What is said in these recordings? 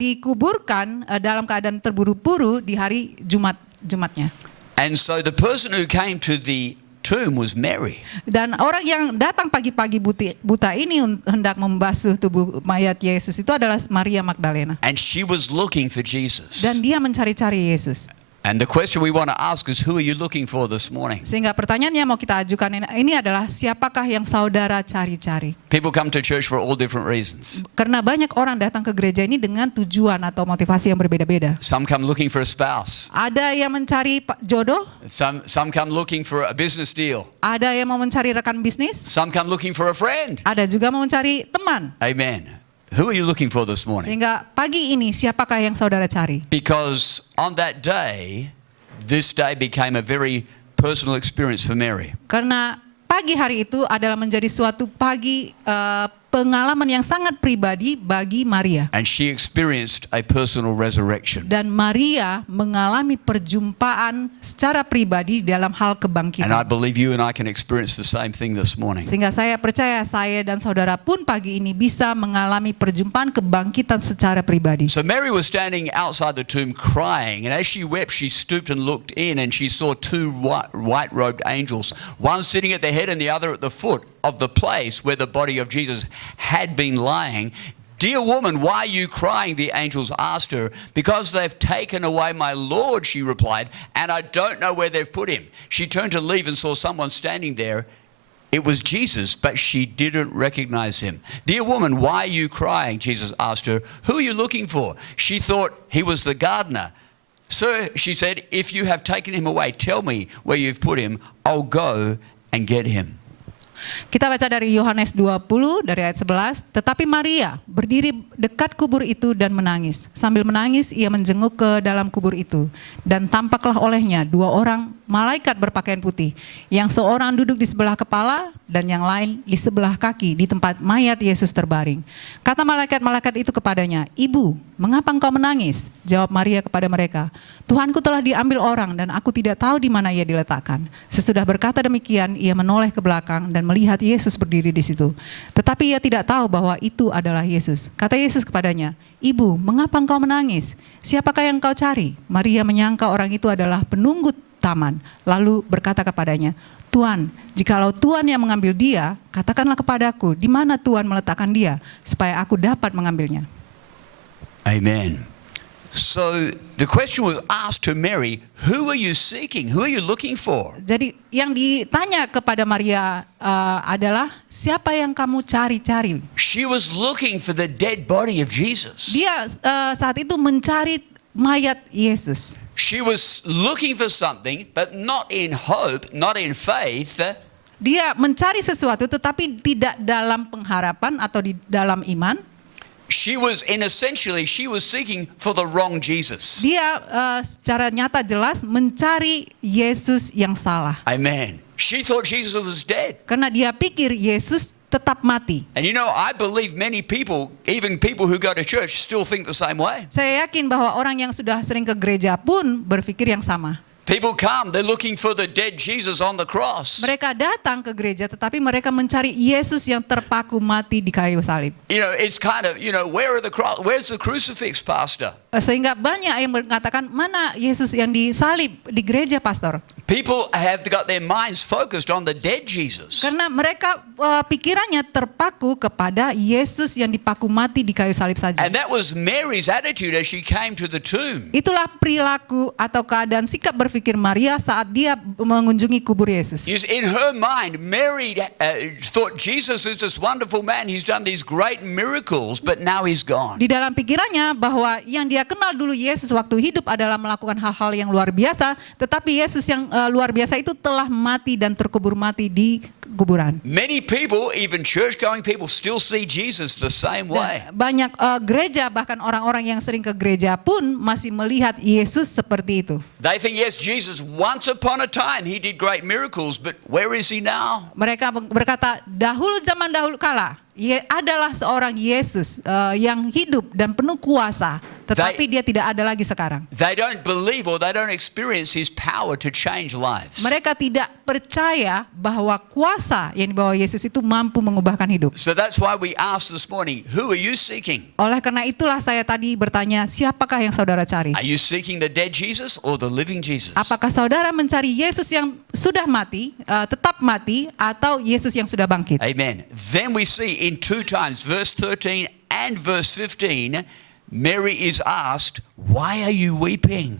dikuburkan dalam keadaan terburu-buru di hari Jumatnya. And so the person who came to the tomb was Mary. Dan orang yang datang pagi-pagi buta ini hendak membasuh tubuh mayat Yesus itu adalah Maria Magdalena. And she was looking for Jesus. Dan dia mencari-cari Yesus. And the question we want to ask is, who are you looking for this morning? Sehingga pertanyaan yang mau kita ajukan ini adalah, siapakah yang saudara cari-cari? People come to church for all different reasons. Karena banyak orang datang ke gereja ini dengan tujuan atau motivasi yang berbeda-beda. Some come looking for a spouse. Ada yang mencari jodoh. Some come looking for a business deal. Ada yang mau mencari rekan bisnis. Some come looking for a friend. Ada juga mau mencari teman. Amen. Who are you looking for this morning? Sehingga pagi ini siapakah yang saudara cari? Because on that day, this day became a very personal experience for Mary. Karena pagi hari itu adalah menjadi suatu pagi pengalaman yang sangat pribadi bagi Maria. And she experienced a personal resurrection. Dan Maria mengalami perjumpaan secara pribadi dalam hal And I kebangkitan. believe you and I can experience the same thing this morning. Sehingga saya percaya saya dan saudara pun pagi ini bisa mengalami perjumpaan kebangkitan secara pribadi. So Mary was standing outside the tomb crying, and as she wept, she stooped and looked in, and she saw two white-robed angels, one sitting at the head and the other at the foot of the place where the body of Jesus had been lying. "Dear woman, why are you crying?" the angels asked her. "Because they've taken away my Lord," she replied, "and I don't know where they've put him." She turned to leave and saw someone standing there. It was Jesus, but she didn't recognize him. "Dear woman, why are you crying?" Jesus asked her. "Who are you looking for?" She thought he was the gardener. "Sir," she said, "if you have taken him away, tell me where you've put him. I'll go and get him." Kita baca dari Yohanes 20 dari ayat 11. Tetapi Maria berdiri dekat kubur itu dan menangis. Sambil menangis ia menjenguk ke dalam kubur itu. Dan tampaklah olehnya dua orang malaikat berpakaian putih. Yang seorang duduk di sebelah kepala dan yang lain di sebelah kaki di tempat mayat Yesus terbaring. Kata malaikat-malaikat itu kepadanya, "Ibu, mengapa engkau menangis?" Jawab Maria kepada mereka, "Tuhanku telah diambil orang dan aku tidak tahu di mana ia diletakkan." Sesudah berkata demikian, ia menoleh ke belakang dan melihat Yesus berdiri di situ. Tetapi ia tidak tahu bahwa itu adalah Yesus. Kata Yesus kepadanya, "Ibu, mengapa engkau menangis? Siapakah yang engkau cari?" Maria menyangka orang itu adalah penunggu taman. Lalu berkata kepadanya, "Tuan, jikalau Tuan yang mengambil dia, katakanlah kepadaku di mana Tuan meletakkan dia, supaya aku dapat mengambilnya." Amen. So the question was asked to Mary, who are you seeking? Who are you looking for? Jadi yang ditanya kepada Maria adalah, siapa yang kamu cari-cari? She was looking for the dead body of Jesus. Dia saat itu mencari mayat Yesus. She was looking for something, but not in hope, not in faith. Dia mencari sesuatu tetapi tidak dalam pengharapan atau di dalam iman. She was seeking for the wrong Jesus. Dia secara nyata jelas mencari Yesus yang salah. Amen. She thought Jesus was dead. Karena dia pikir Yesus tetap mati. And you know, I believe many people, even people who go to church, still think the same way. Saya yakin bahwa orang yang sudah sering ke gereja pun berpikir yang sama. People come, they're looking for the dead Jesus on the cross. Mereka datang ke gereja tetapi mereka mencari Yesus yang terpaku mati di kayu salib. You know, it's kind of, where's the crucifix, Pastor? Sehingga banyak yang mengatakan, mana Yesus yang disalib di gereja, Pastor? People have got their minds focused on the dead Jesus. Karena mereka pikirannya terpaku kepada Yesus yang dipaku mati di kayu salib saja. And that was Mary's attitude as she came to the tomb. Itulah perilaku atau keadaan sikap berpikir Maria saat dia mengunjungi kubur Yesus. In her mind, Mary thought Jesus is this wonderful man. He's done these great miracles, but now he's gone. Di dalam pikirannya bahwa yang dia kenal dulu Yesus waktu hidup adalah melakukan hal-hal yang luar biasa, tetapi Yesus yang luar biasa itu telah mati dan terkubur mati di kuburan. Many people, even church-going people, still see Jesus the same way. Banyak gereja, bahkan orang-orang yang sering ke gereja pun masih melihat Yesus seperti itu. They think, yes, Jesus, once upon a time, he did great miracles, but where is he now? Mereka berkata, zaman dahulu kala, adalah seorang Yesus yang hidup dan penuh kuasa. tetapi dia tidak ada lagi sekarang. They don't believe or they don't experience his power to change lives. Mereka tidak percaya bahwa kuasa yang dibawa Yesus itu mampu mengubahkan hidup. So that's why we asked this morning, who are you seeking? Oleh karena itulah saya tadi bertanya, siapakah yang saudara cari? Are you seeking the dead Jesus or the living Jesus? Apakah saudara mencari Yesus yang sudah mati, tetap mati, atau Yesus yang sudah bangkit? Amen. Then we see in two times, verse 13 and verse 15, Mary is asked, why are you weeping?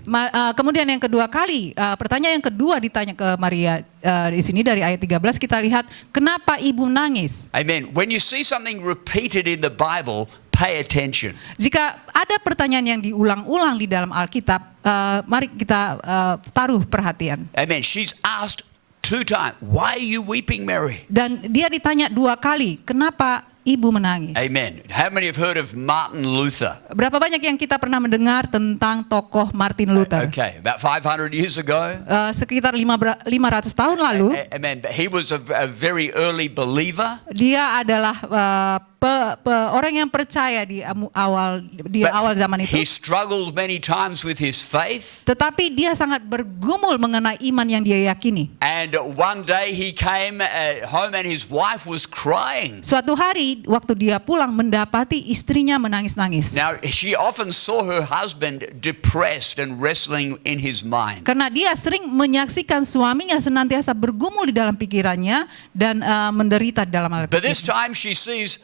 Kemudian yang kedua kali, pertanyaan yang kedua ditanya ke Maria di sini dari ayat 13 kita lihat, kenapa ibu nangis? Amen. When you see something repeated in the Bible, pay attention. Jika ada pertanyaan yang diulang-ulang di dalam Alkitab, mari kita taruh perhatian. Amen. She's asked two times, why are you weeping, Mary? Dan dia ditanya dua kali, kenapa ibu menangis? Amen. How many have heard of Martin Luther? Berapa banyak yang kita pernah mendengar tentang tokoh Martin Luther? Okay, about 500 years ago. Sekitar 500 tahun lalu, Amen. But he was a very early believer. dia adalah orang yang percaya di awal zaman He itu. struggled many times with his faith. Tetapi dia sangat bergumul mengenai iman yang dia yakini. And one day he came home and his wife was crying. Suatu hari waktu dia pulang mendapati istrinya menangis-nangis. Now, she often saw her husband depressed and wrestling in his mind. Karena dia sering menyaksikan suaminya senantiasa bergumul di dalam pikirannya dan menderita di dalam hal But this pikiran. time she sees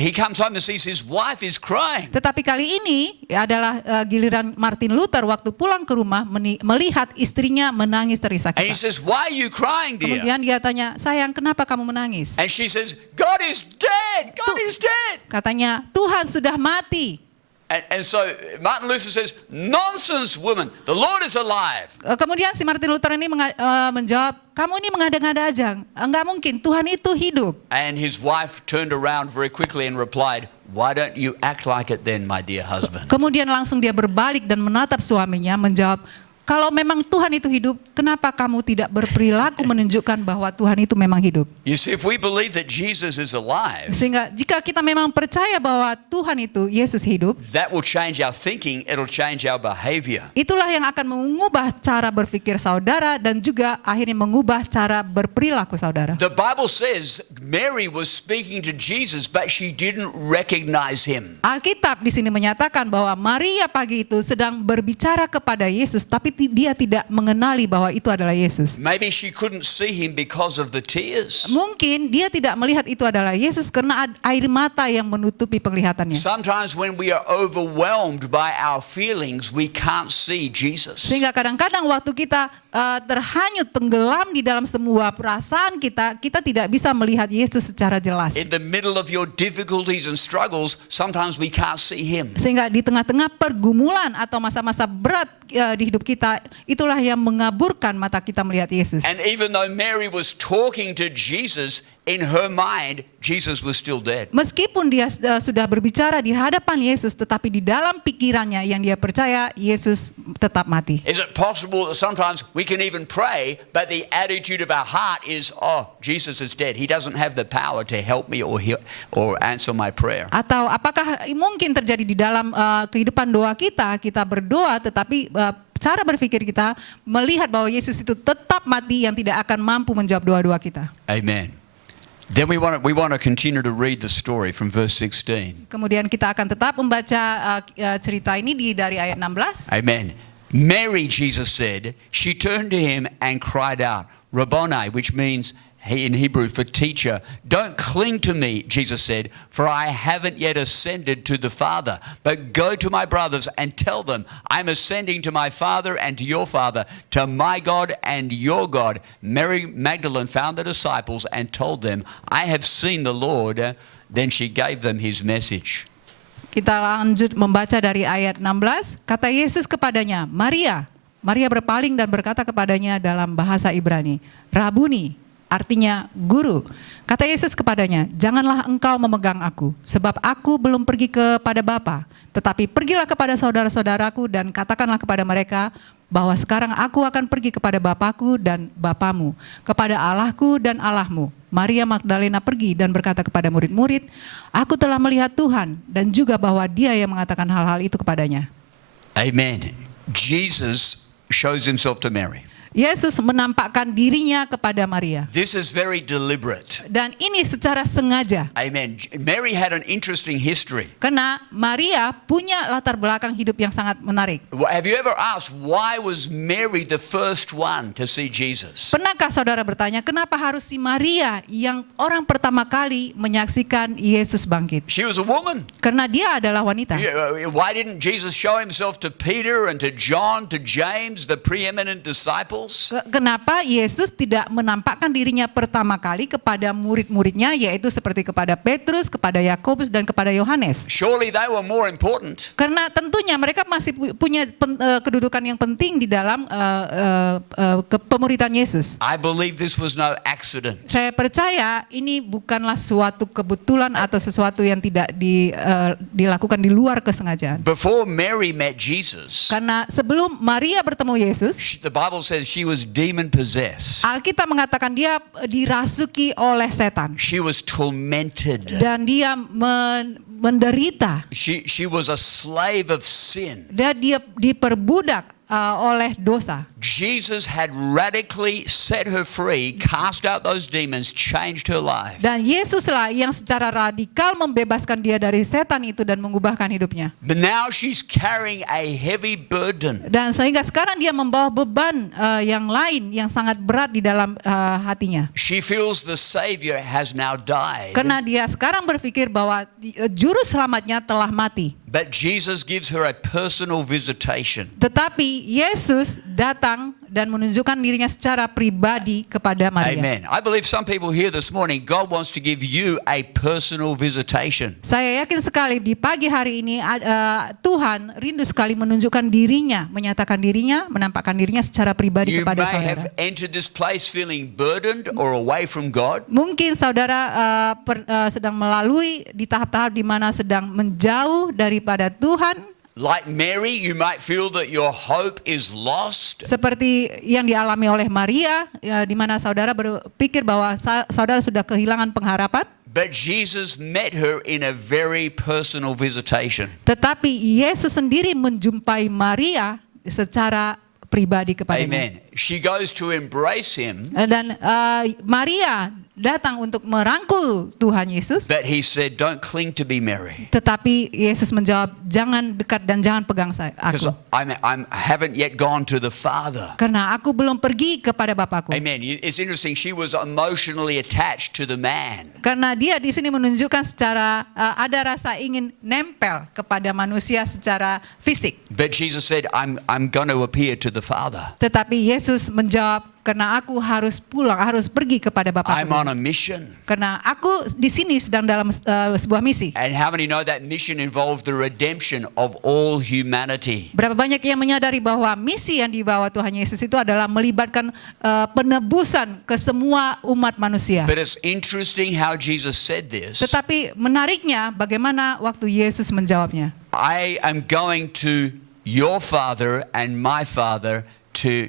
he comes home and sees his wife is crying. Tetapi kali ini adalah giliran Martin Luther waktu pulang ke rumah melihat istrinya menangis And he terisak-isak. says, why are you crying, dear? Kemudian dia tanya, sayang kenapa kamu menangis? And she says, God is dead. God is dead. Katanya, Tuhan sudah mati. And so Martin Luther says, nonsense, woman. The Lord is alive. Kemudian si Martin Luther ini menjawab, kamu ini mengada-ngada aja. Enggak mungkin, Tuhan itu hidup. And his wife turned around very quickly and replied, why don't you act like it then, my dear husband? Kemudian langsung dia berbalik dan menatap suaminya menjawab, kalau memang Tuhan itu hidup, kenapa kamu tidak berperilaku menunjukkan bahwa Tuhan itu memang hidup? You see, if we believe that Jesus is alive, Sehingga jika kita memang percaya bahwa Tuhan itu, Yesus hidup, that will change our thinking, it'll change our behavior. itulah yang akan mengubah cara berpikir saudara dan juga akhirnya mengubah cara berperilaku saudara. The Bible says Mary was speaking to Jesus, but she didn't recognize him. Alkitab di sini menyatakan bahwa Maria pagi itu sedang berbicara kepada Yesus, tapi dia tidak mengenali bahwa itu adalah Yesus. Maybe she couldn't see him because of the tears. Mungkin dia tidak melihat itu adalah Yesus karena air mata yang menutupi penglihatannya. Sometimes when we are overwhelmed by our feelings, we can't see Jesus. Sehingga kadang-kadang waktu kita terhanyut, tenggelam di dalam semua perasaan kita, kita tidak bisa melihat Yesus secara jelas. In the middle of your difficulties and struggles, sometimes we can't see him. Sehingga di tengah-tengah pergumulan atau masa-masa berat di hidup kita, itulah yang mengaburkan mata kita melihat Yesus. And even though Mary was talking to Jesus, in her mind, Jesus was still dead. Meskipun dia sudah berbicara di hadapan Yesus, tetapi di dalam pikirannya yang dia percaya, Yesus tetap mati. Is it possible that sometimes we can even pray, but the attitude of our heart is, oh, Jesus is dead. He doesn't have the power to help me or answer my prayer. Atau apakah mungkin terjadi di dalam kehidupan doa kita, kita berdoa tetapi cara berpikir kita melihat bahwa Yesus itu tetap mati yang tidak akan mampu menjawab doa-doa kita. Amen. Then we want to continue to read the story from verse 16. Kemudian kita akan tetap membaca cerita ini dari ayat 16. Amen. Mary, Jesus said, she turned to him and cried out, Rabboni, which means in Hebrew for teacher. Don't cling to me, Jesus said, for I haven't yet ascended to the Father. But go to my brothers and tell them, I'm ascending to my Father and to your Father, to my God and your God. Mary Magdalene found the disciples and told them, I have seen the Lord. Then she gave them his message. Kita lanjut membaca dari ayat 16. Kata Yesus kepadanya, Maria. Maria berpaling dan berkata kepadanya dalam bahasa Ibrani, Rabuni, artinya guru. Kata Yesus kepadanya, janganlah engkau memegang aku, sebab aku belum pergi kepada Bapa. Tetapi pergilah kepada saudara-saudaraku dan katakanlah kepada mereka bahwa sekarang aku akan pergi kepada Bapakku dan Bapamu, kepada Allahku dan Allahmu. Maria Magdalena pergi dan berkata kepada murid-murid, aku telah melihat Tuhan, dan juga bahwa Dia yang mengatakan hal-hal itu kepadanya. Amen. Jesus shows himself to Mary. Yesus menampakkan dirinya kepada Maria. This is very deliberate. Dan ini secara sengaja. Amen. Mary had an interesting history. Karena Maria punya latar belakang hidup yang sangat menarik. Have you ever asked why was Mary the first one to see Jesus? Pernahkah saudara bertanya, kenapa harus si Maria yang orang pertama kali menyaksikan Yesus bangkit? She was a woman. Karena dia adalah wanita. Why didn't Jesus show himself to Peter and to John, to James, the preeminent disciples? Kenapa Yesus tidak menampakkan dirinya pertama kali kepada murid-muridnya, yaitu seperti kepada Petrus, kepada Yakobus, dan kepada Yohanes? Surely they were more important. Karena tentunya mereka masih punya kedudukan yang penting di dalam kepemuridan Yesus. I believe this was no accident. Saya percaya ini bukanlah suatu kebetulan atau sesuatu yang tidak dilakukan di luar kesengajaan. Before Mary met Jesus, Karena sebelum Maria bertemu Yesus, the Bible says she was demon possessed. Alkitab mengatakan dia dirasuki oleh setan She was tormented. dan dia menderita. She was a slave of sin. Dan dia diperbudak oleh dosa. Jesus had radically set her free, cast out those demons, changed her life. Dan Yesuslah yang secara radikal membebaskan dia dari setan itu dan mengubahkan hidupnya. But now she's carrying a heavy burden. Dan sehingga sekarang dia membawa beban yang lain yang sangat berat di dalam hatinya. She feels the Savior has now died. Karena dia sekarang berpikir bahwa juru selamatnya telah mati. But Jesus gives her a personal visitation. Tetapi Yesus datang dan menunjukkan dirinya secara pribadi kepada Maria. Amen. I believe some people here this morning, God wants to give you a personal visitation. Saya yakin sekali di pagi hari ini Tuhan rindu sekali menunjukkan dirinya, menyatakan dirinya, menampakkan dirinya secara pribadi You kepada may saudara. have entered this place feeling burdened or away from God. Mungkin saudara sedang melalui di tahap-tahap di mana sedang menjauh daripada Tuhan. Like Mary, you might feel that your hope is lost. Seperti yang dialami oleh Maria, di mana saudara berpikir bahwa saudara sudah kehilangan pengharapan. But Jesus met her in a very personal visitation. Tetapi Yesus sendiri menjumpai Maria secara pribadi kepadanya. Amen. She goes to embrace him, Dan Maria datang untuk merangkul Tuhan Yesus. but he said, don't cling to me, Mary. Tetapi Yesus menjawab, jangan dekat dan jangan pegang Because aku. I haven't yet gone to the Father. Karena aku belum pergi kepada Bapakku. Amen. It's interesting. She was emotionally attached to the man. Karena dia di sini menunjukkan secara ada rasa ingin nempel kepada manusia secara fisik. But Jesus said, I'm going to appear to the Father. Tetapi Yesus menjawab, karena aku harus pulang, harus pergi kepada I'm on Bapakku. a mission. Karena aku di sini sedang dalam sebuah misi. And how many know that mission involved the redemption of all humanity? Berapa banyak yang menyadari bahwa misi yang dibawa Tuhan Yesus itu adalah melibatkan penebusan ke semua umat manusia. But it's interesting how Jesus said this. Tetapi menariknya bagaimana waktu Yesus menjawabnya. I am going to your Father and my Father, to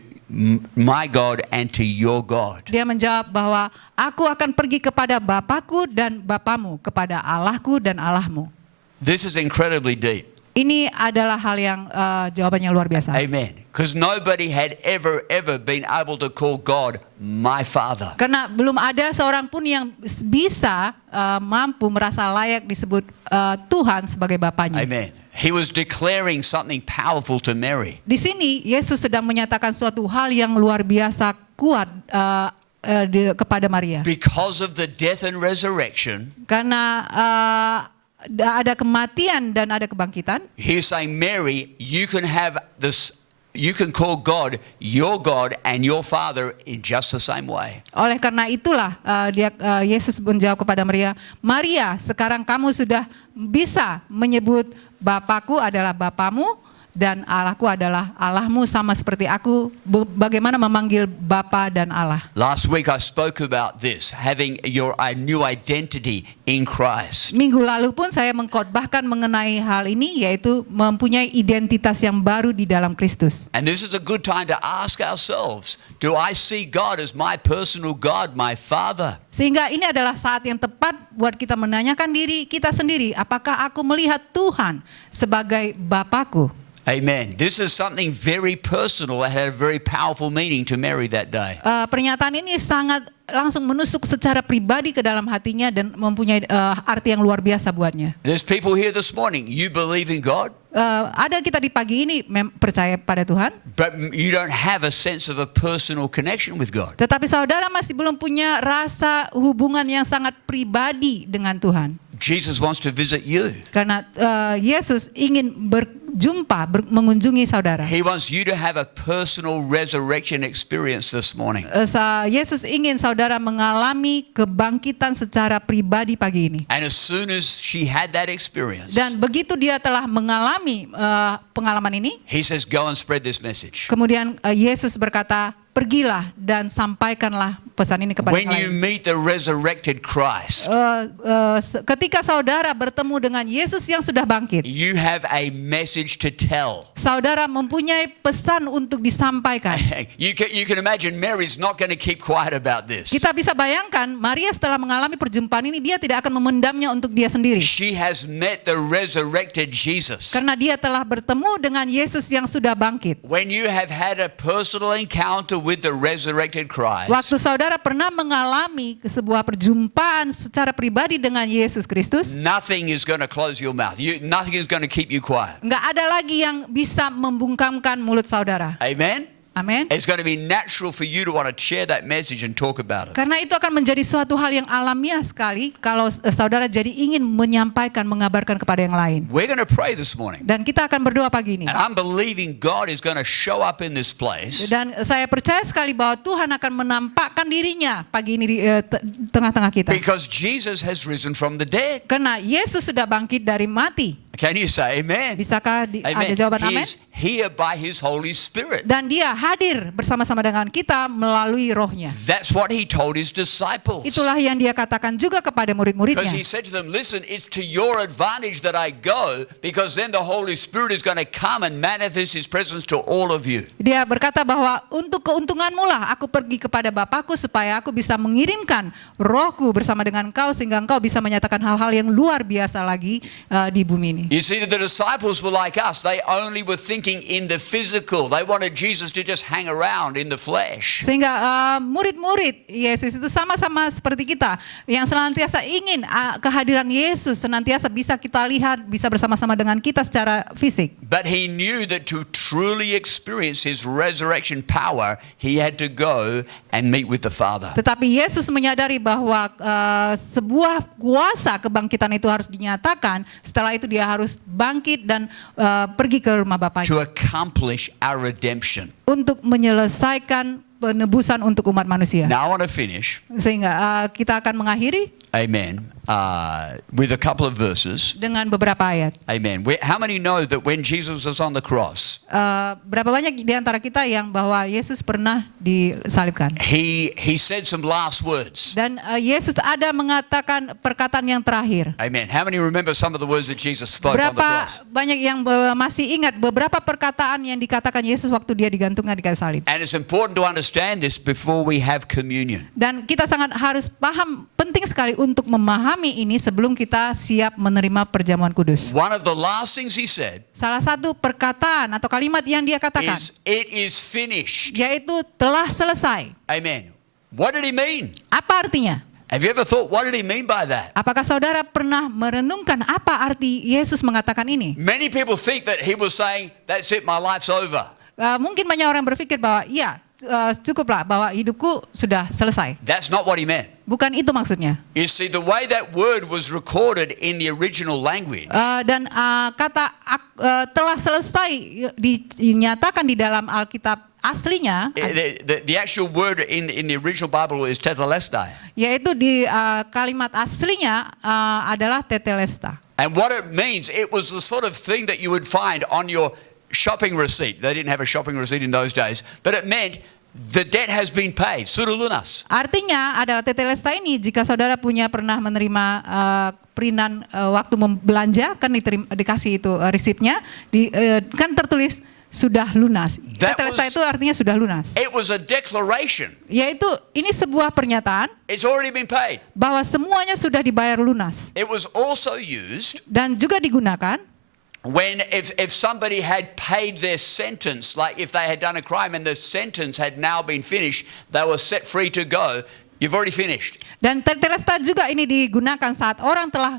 my God and to your God. Dia menjawab bahwa aku akan pergi kepada Bapakku dan Bapamu, kepada Allahku dan Allahmu. This is incredibly deep. Ini adalah hal yang jawabannya luar biasa. Amen. Because nobody had ever been able to call God my Father. Karena belum ada seorang pun yang bisa mampu merasa layak disebut Tuhan sebagai Bapaknya. Amen. He was declaring something powerful to Mary. Di sini Yesus sedang menyatakan suatu hal yang luar biasa kuat kepada Maria. Because of the death and resurrection, Karena ada kematian dan ada kebangkitan. he's saying, Mary, you can have this, you can call God your God and your Father in just the same way. Oleh karena itulah Yesus menjawab kepada Maria, Maria, sekarang kamu sudah bisa menyebut Bapakku adalah Bapamu dan Allahku adalah Allahmu sama seperti aku bagaimana memanggil Bapa dan Allah. Last week I spoke about this, having a new identity in Christ. Minggu lalu pun saya mengkhotbahkan mengenai hal ini, yaitu mempunyai identitas yang baru di dalam Kristus. And this is a good time to ask ourselves, do I see God as my personal God, my Father? Sehingga ini adalah saat yang tepat buat kita menanyakan diri kita sendiri, apakah aku melihat Tuhan sebagai Bapakku? Amen. This is something very personal that had a very powerful meaning to Mary that day. Pernyataan ini sangat langsung menusuk secara pribadi ke dalam hatinya dan mempunyai arti yang luar biasa buatnya. There's people here this morning, you believe in God, Ada kita di pagi ini percaya pada Tuhan, but you don't have a sense of a personal connection with God. tetapi saudara masih belum punya rasa hubungan yang sangat pribadi dengan Tuhan. Jesus wants to visit you. Karena Yesus ingin berjumpa, mengunjungi saudara. He wants you to have a personal resurrection experience this morning. Yesus ingin saudara mengalami kebangkitan secara pribadi pagi ini. And as soon as she had that experience, Dan begitu dia telah mengalami pengalaman ini, he says, go and spread this message. kemudian Yesus berkata, pergilah dan sampaikanlah pesan ini kepada When yang you lain. meet the resurrected Christ, Ketika saudara bertemu dengan Yesus yang sudah bangkit, you have a message to tell. saudara mempunyai pesan untuk disampaikan. You can imagine Mary's not going to keep quiet about this. Kita bisa bayangkan, Maria setelah mengalami perjumpaan ini, dia tidak akan memendamnya untuk dia sendiri. She has met the resurrected Jesus. Karena dia telah bertemu dengan Yesus yang sudah bangkit. When you have had a personal encounter with the resurrected Christ, Waktu saudara pernah mengalami sebuah perjumpaan secara pribadi dengan Yesus Kristus, nothing is going to close your mouth. Nothing is going to keep you quiet. nggak ada lagi yang bisa membungkamkan mulut saudara. Amen? Amin. It's going to be natural for you to want to share that message and talk about it. Karena itu akan menjadi suatu hal yang alamiah sekali kalau saudara jadi ingin menyampaikan, mengabarkan kepada yang lain. We're going to pray this morning. Dan kita akan berdoa pagi ini. And I'm believing God is going to show up in this place. Dan saya percaya sekali bahwa Tuhan akan menampakkan dirinya pagi ini di tengah-tengah kita. Because Jesus has risen from the dead. Karena Yesus sudah bangkit dari mati. Can you say amen? Bisakah ada Amen. jawaban He amin? is here by His Holy Spirit. Dan dia hadir bersama-sama dengan kita melalui rohnya. That's what He told His disciples. Itulah yang dia katakan juga kepada Because murid-muridnya. He said to them, listen, it's to your advantage that I go, because then the Holy Spirit is going to come and manifest His presence to all of you. Dia berkata bahwa untuk keuntunganmu lah aku pergi kepada Bapakku supaya aku bisa mengirimkan rohku bersama dengan engkau sehingga engkau bisa menyatakan hal-hal yang luar biasa lagi di bumi ini. You see, the disciples were like us. They only were thinking in the physical. They wanted Jesus to just hang around in the flesh. Sehingga murid-murid Yesus itu sama-sama seperti kita yang senantiasa ingin kehadiran Yesus senantiasa bisa kita lihat, bisa bersama-sama dengan kita secara fisik. But He knew that to truly experience His resurrection power, He had to go and meet with the Father. Tetapi Yesus menyadari bahwa sebuah kuasa kebangkitan itu harus dinyatakan, setelah itu dia harus bangkit dan pergi ke rumah Bapaknya To accomplish our redemption. untuk menyelesaikan penebusan untuk umat manusia. Now I want to finish, Sehingga kita akan mengakhiri amen, with a couple of verses. dengan beberapa ayat. Amen. How many know that when Jesus was on the cross, Berapa banyak di antara kita yang bahwa Yesus pernah disalibkan? He said some last words. Dan Yesus ada mengatakan perkataan yang terakhir. Amen. How many remember some of the words that Jesus spoke on the Berapa cross? banyak yang masih ingat beberapa perkataan yang dikatakan Yesus waktu dia digantungkan di kayu salib? And it's important to understand this before we have communion. Dan kita sangat harus paham, penting sekali untuk memahami ini sebelum kita siap menerima perjamuan kudus. One of the last things He said Salah satu perkataan atau kalimat yang dia katakan, is, it is finished. yaitu telah selesai. Amen. What did He mean? Apa artinya? Have you ever thought, what did He mean by that? Apakah saudara pernah merenungkan apa arti Yesus mengatakan ini? Many people think that He was saying, that's it, my life's over. Mungkin banyak orang berpikir bahwa iya, cukuplah bahwa hidupku sudah selesai. That's not what He meant. Bukan itu maksudnya. You see, the way that word was recorded in the original language, Dan kata telah selesai dinyatakan di dalam Alkitab aslinya, the actual word in the original Bible is tetelestai. yaitu di kalimat aslinya adalah tetelesta. And what it means, it was the sort of thing that you would find on your shopping receipt. They didn't have a shopping receipt in those days, but it meant the debt has been paid. Sudah lunas. Artinya adalah tetelesta ini, jika saudara pernah menerima perinan waktu belanja, kan dikasih itu resipnya, kan tertulis sudah lunas. Tetelesta itu artinya sudah lunas. It was a declaration. Yaitu ini sebuah pernyataan It's already been paid. bahwa semuanya sudah dibayar lunas. It was also used Dan juga digunakan when if somebody had paid their sentence, like if they had done a crime and the sentence had now been finished, they were set free to go. You've already finished. Dan tetelesta juga ini digunakan saat orang telah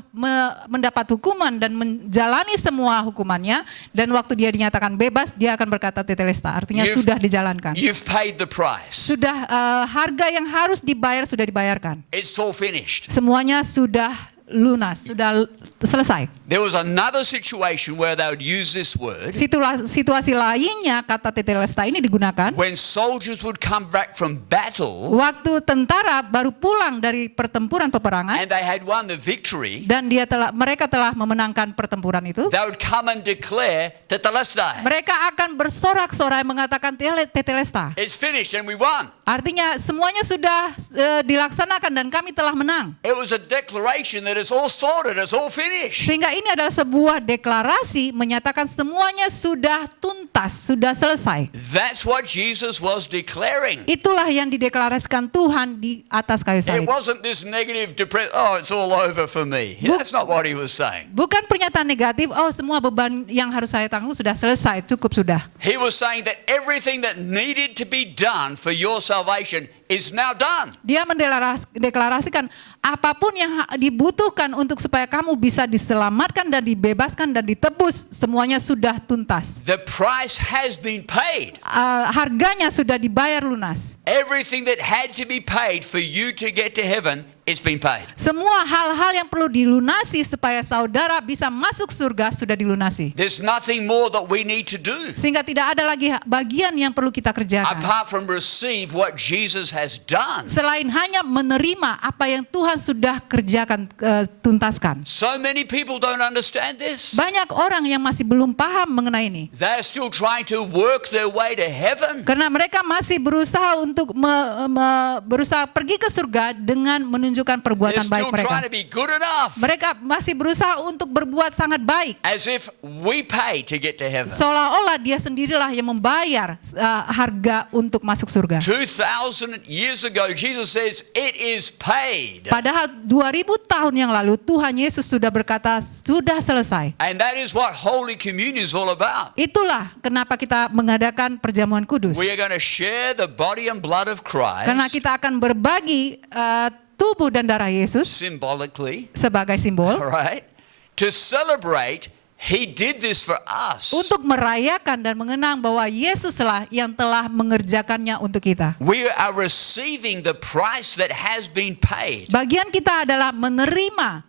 mendapat hukuman dan menjalani semua hukumannya, dan waktu dia dinyatakan bebas, dia akan berkata tetelesta, artinya sudah dijalankan. You've paid the price. Sudah harga yang harus dibayar sudah dibayarkan. It's all finished. Semuanya sudah lunas, sudah selesai. There was another situation where they would use this word Situasi lainnya kata tetelesta ini digunakan when soldiers would come back from battle waktu tentara baru pulang dari pertempuran peperangan and they had won the victory. dan mereka telah memenangkan pertempuran itu. They would come and declare tetelestai. Mereka akan bersorak-sorai mengatakan tetelesta. It's finished and we won. Artinya semuanya sudah dilaksanakan dan kami telah menang. It was a declaration that it's all sorted, it's all finished. Sehingga ini adalah sebuah deklarasi menyatakan semuanya sudah tuntas, sudah selesai. That's what Jesus was declaring. Itulah yang dideklarasikan Tuhan di atas kayu It salib. wasn't this negative depression, oh, it's all over for me. That's not what he was saying. Bukan pernyataan negatif, oh semua beban yang harus saya tanggung sudah selesai, cukup sudah. He was saying that everything that needed to be done for your salvation is now done. Dia mendeklarasikan apapun yang dibutuhkan untuk supaya kamu bisa diselamatkan dan dibebaskan dan ditebus, semuanya sudah tuntas. The price has been paid. Harganya sudah dibayar lunas. Everything that had to be paid for you to get to heaven, it's been paid. Semua hal-hal yang perlu dilunasi supaya saudara bisa masuk surga sudah dilunasi. There's nothing more that we need to do Sehingga tidak ada lagi bagian yang perlu kita kerjakan. apart from receive what Jesus has done. Selain hanya menerima apa yang Tuhan sudah kerjakan, tuntaskan. So many people don't understand this. Banyak orang yang masih belum paham mengenai ini. They're still trying to work their way to heaven. Karena mereka masih berusaha untuk berusaha pergi ke surga dengan menunjukkan They're perbuatan baik still mereka. trying to be good enough. Mereka masih berusaha untuk berbuat sangat baik. As if we pay to get to heaven. Seolah-olah dia sendirilah yang membayar harga untuk masuk surga. 2,000 years ago, Jesus says, it is paid. Padahal 2000 tahun yang lalu Tuhan Yesus sudah berkata sudah selesai. And that is what Holy Communion is all about. Itulah kenapa kita mengadakan perjamuan kudus. We are going to share the body and blood of Christ Karena kita akan berbagi tubuh dan darah Yesus symbolically, sebagai simbol all right, to celebrate He did this for us. untuk merayakan dan mengenang bahwa Yesuslah yang telah mengerjakannya untuk kita. We are receiving the price that has been paid. Bagian kita adalah menerima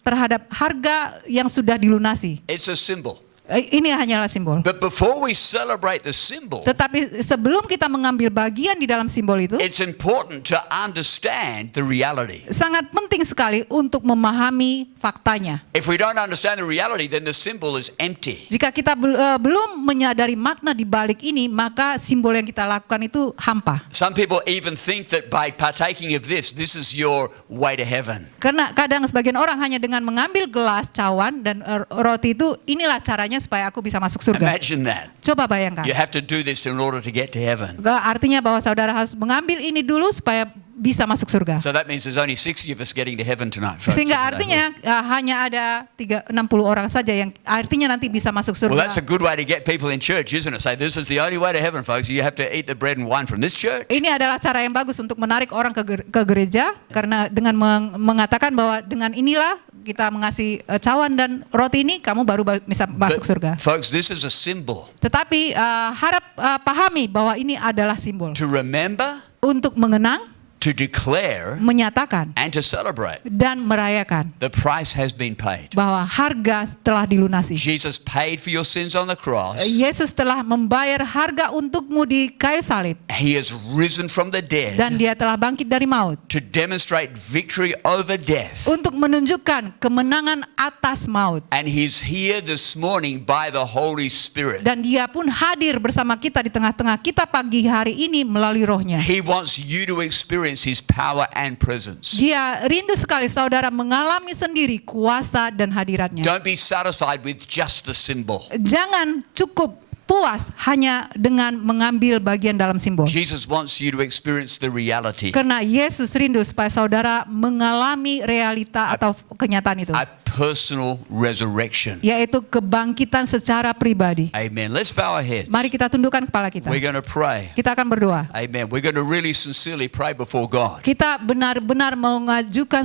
terhadap harga yang sudah dilunasi. It's a symbol. Ini hanyalah simbol. But before we celebrate the symbol, Tetapi sebelum kita mengambil bagian di dalam simbol itu, it's important to understand the reality. sangat penting sekali untuk memahami faktanya. If we don't understand the reality, then the symbol is empty. Jika kita belum menyadari makna di balik ini, maka simbol yang kita lakukan itu hampa. Some people even think that by partaking of this is your way to heaven. Karena kadang sebagian orang hanya dengan mengambil gelas cawan dan roti itu, inilah caranya supaya aku bisa masuk surga. Imagine that. Coba bayangkan. You have to do this in order to get to heaven. Artinya bahwa saudara harus mengambil ini dulu supaya bisa masuk surga. So that means there's only 60 of us getting to heaven tonight. Folks. Sehingga artinya hanya ada 60 orang saja yang artinya nanti bisa masuk Well, that's surga. a good way to get people in church, isn't it? Say, this is the only way to heaven, folks. You have to eat the bread and wine from this church. Ini adalah cara yang bagus untuk menarik orang ke gereja, karena dengan mengatakan bahwa dengan inilah kita mengasih cawan dan roti ini, kamu baru bisa masuk surga. Folks, this is a symbol. Tetapi harap pahami bahwa ini adalah simbol To remember untuk mengenang to declare menyatakan and to celebrate dan merayakan the price has been paid. bahwa harga telah dilunasi. Jesus paid for your sins on the cross. Yesus telah membayar harga untukmu di kayu salib He has risen from the dan dead dia telah bangkit dari maut to demonstrate victory over death. untuk menunjukkan kemenangan atas maut. And he's here this morning by the Holy Spirit. Dan dia pun hadir bersama kita di tengah-tengah kita pagi hari ini melalui rohnya. He wants you to experience his power and presence. Dia rindu sekali saudara mengalami sendiri kuasa dan hadiratnya. Don't be satisfied with just the symbol. Jangan cukup puas hanya dengan mengambil bagian dalam simbol. Jesus wants you to experience the reality. Karena Yesus rindu supaya saudara mengalami realita atau kenyataan itu. A personal resurrection. Yaitu kebangkitan secara pribadi. Amen. Let's bow our heads. Mari kita tundukkan kepala kita. We're going to pray. Kita akan berdoa. Amen. We're going to really sincerely pray before God. Kita benar-benar mengajukan